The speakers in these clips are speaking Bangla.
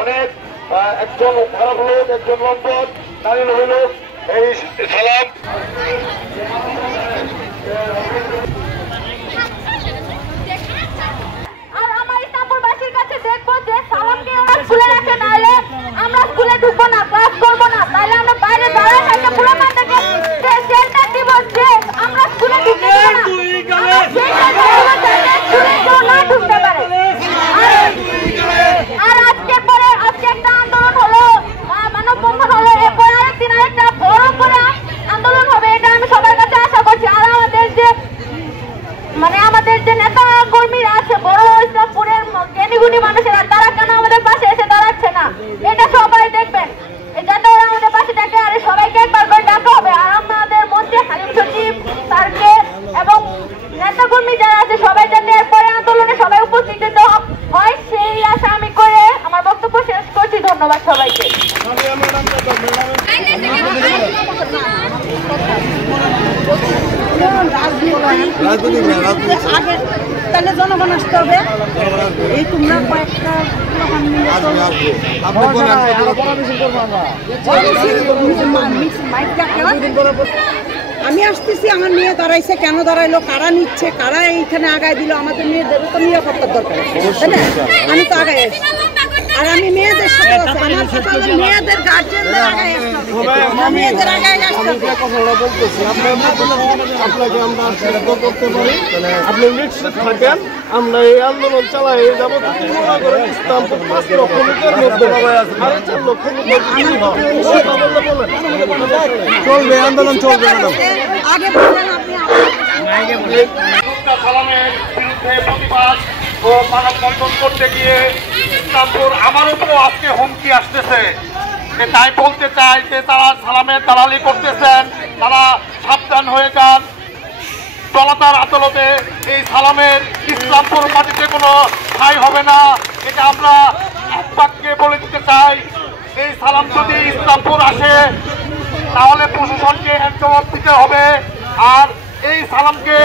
অনেক একজন খারাপ লোক, একজন লম্পট নারী লোক এই সালাম আর আমার ইসলামপুরবাসীর কাছে দেখবো যে সালামকে আমরা স্কুলে রাখে, নাহলে আমরা স্কুলে ঢুকবো না, ক্লাস করবো না, তাহলে আমরা বাইরে দাঁড়ায় থাকতে পুরো মাঠটাকে সেন্টার দিব যে আমরা স্কুলে ঢুকতে না ঢুকতে পারে। আর আজকে পরে আজকে একটা আন্দোলন হলো, মানববন্ধন হলো, এরপরে আরেকদিন আরেকটা বড় করে আন্দোলন হবে, এটা আমি সবার কাছে আশা করছি। আর আমাদের যে নেতা কর্মীরা আছে, বড় ইসলামপুরের জ্ঞানীগুণী মানুষেরা, তারা কেন আমাদের পাশে এসে দাঁড়াচ্ছে না, এটা সবাই দেখবেন। যাতে ওরা আমাদের পাশে থাকে, আর সবাইকে একবার করে ডাকা হবে। আর আমাদের মন্ত্রী হালিম সচিব স্যারকে এবং নেতা কর্মী যারা আছে সবাই যাতে এরপরে আন্দোলনে সবাই উপস্থিত হয়, সেই আশা আমি করে আমার বক্তব্য শেষ করছি। ধন্যবাদ সবাইকে। তাহলে জনগণ আসতে হবে, এই তোমরা কয়েকটা আমি আসতেছি, আমার মেয়ে দাঁড়াইছে, কেন দাঁড়াইলো, কারা নিচ্ছে, কারা এইখানে আগায় দিল, আমাদের মেয়েদের তো নিরাপত্তার দরকার, তাই না? আমি তো আগায় আসছি, আর আমি মেয়েদের সাথে আছি, আমার সাথে মেয়েদের গার্জেনদের আগায় আসতে হবে, মেয়েদের আগায় আসতে হবে। আপনাকে আমরা করতে পারি, আপনি নিশ্চিত থাকেন, আমরা এই আন্দোলন চালাই যাবো ইসলামপুর 5 লক্ষ লোকের মধ্যে আরো 4 লক্ষ চলবে, আন্দোলন চলবে। আগে বলেন আপনি সালামের বিরুদ্ধে প্রতিবাদ ও মানববন্ধন করতে গিয়ে ইসলামপুর আমার উপরও আজকে হুমকি আসতেছে। তাই বলতে চাই যে তারা সালামের দালালি করতেছেন, তারা সাবধান হয়ে যান। জনতার আদালতে এই সালামের ইসলামপুর মাটিতে কোনো ঠাঁই হবে না, এটা আমরা এক বাক্যে বলে দিতে চাই। এই সালাম যদি ইসলামপুর আসে তাহলে প্রশাসনকে এর জবাব দিতে হবে। আর এই সালামকে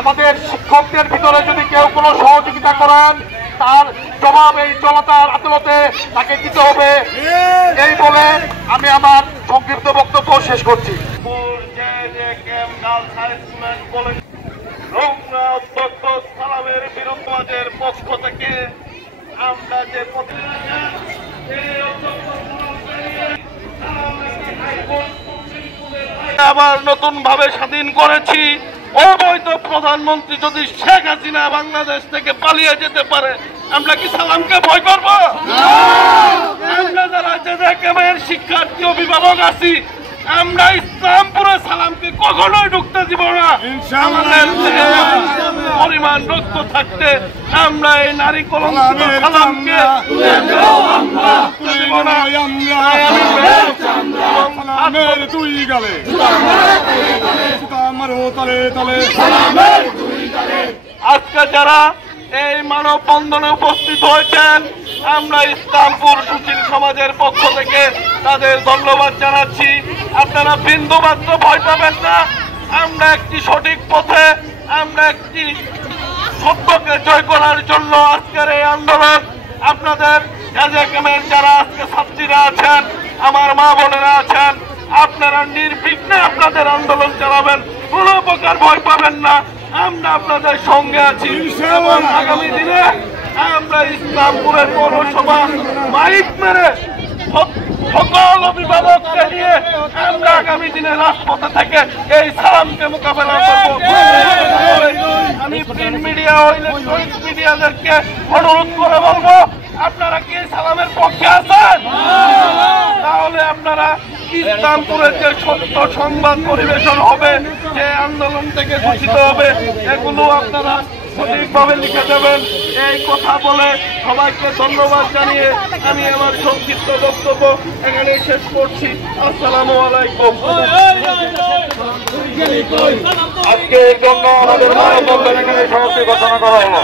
আমাদের শিক্ষকদের ভিতরে যদি কেউ কোনো সহযোগিতা করেন, তার জবাব এই জনতার আদালতে তাকে দিতে হবে। এই বলে আমি আমার সংক্ষিপ্ত বক্তব্য শেষ করছি। সালামের বিরুদ্ধে পক্ষ থেকে আমরা যে আবার নতুন ভাবে স্বাধীন করেছি। অবৈধ প্রধানমন্ত্রী যদি শেখ হাসিনা বাংলাদেশ থেকে পালিয়ে যেতে পারে, আমরা কি সালামকে ভয় করব? আমরা যারা জেজেকেমের শিক্ষার্থী অভিভাবক আছি, আমরা ইসলামপুরে সালামকে কখনোই ঢুকতে দিব না। আমাদের পরিমাণ রক্ত থাকতে আমরা এই নারী কলঙ্কিত সালামকে দিব না। আজকে যারা এই মানববন্ধনে উপস্থিত হয়েছেন, আমরা ইসলামপুর সুশীল সমাজের পক্ষ থেকে তাদের ধন্যবাদ জানাচ্ছি। আপনারা বিন্দুমাত্র ভয় পাবেন না, আমরা একটি সঠিক পথে, আমরা একটি সত্যকে জয় করার জন্য আজকের এই আন্দোলন। আপনাদের জেজেকেমের যারা আজকে ছাত্রীরা আছেন, আমার মা বোনেরা আছেন, আপনারা নির্বিঘ্নে আপনাদের আন্দোলন চালাবেন, কোনো প্রকার ভয় পাবেন না। আমরা আপনাদের সঙ্গে আছি এবং আগামী দিনে আমরা ইসলামপুরের পৌরসভা মাইক মেরে সকল অভিভাবককে নিয়ে আমরা আগামী দিনে রাজপথে থেকে এই সালামকে মোকাবেলা করব। আমি প্রিন্ট মিডিয়া ও ইলেকট্রনিক মিডিয়াদেরকে অনুরোধ করে বলবো, আপনারা কি এই সালামের পক্ষে আছেন? তাহলে আপনারা ইসলামপুরের যে সত্য সংবাদ পরিবেশন হবে, যে আন্দোলন থেকে ঘোষিত হবে, এগুলো আপনারা সঠিকভাবে লিখে দেবেন। এই কথা বলে সবাইকে ধন্যবাদ জানিয়ে আমি আমার সংক্ষিপ্ত বক্তব্য এখানে শেষ করছি। আসসালামু আলাইকুম। আজকে এর জন্য আমাদের মানববন্ধন এখানে সমাপ্তি ঘোষণা করা হলো।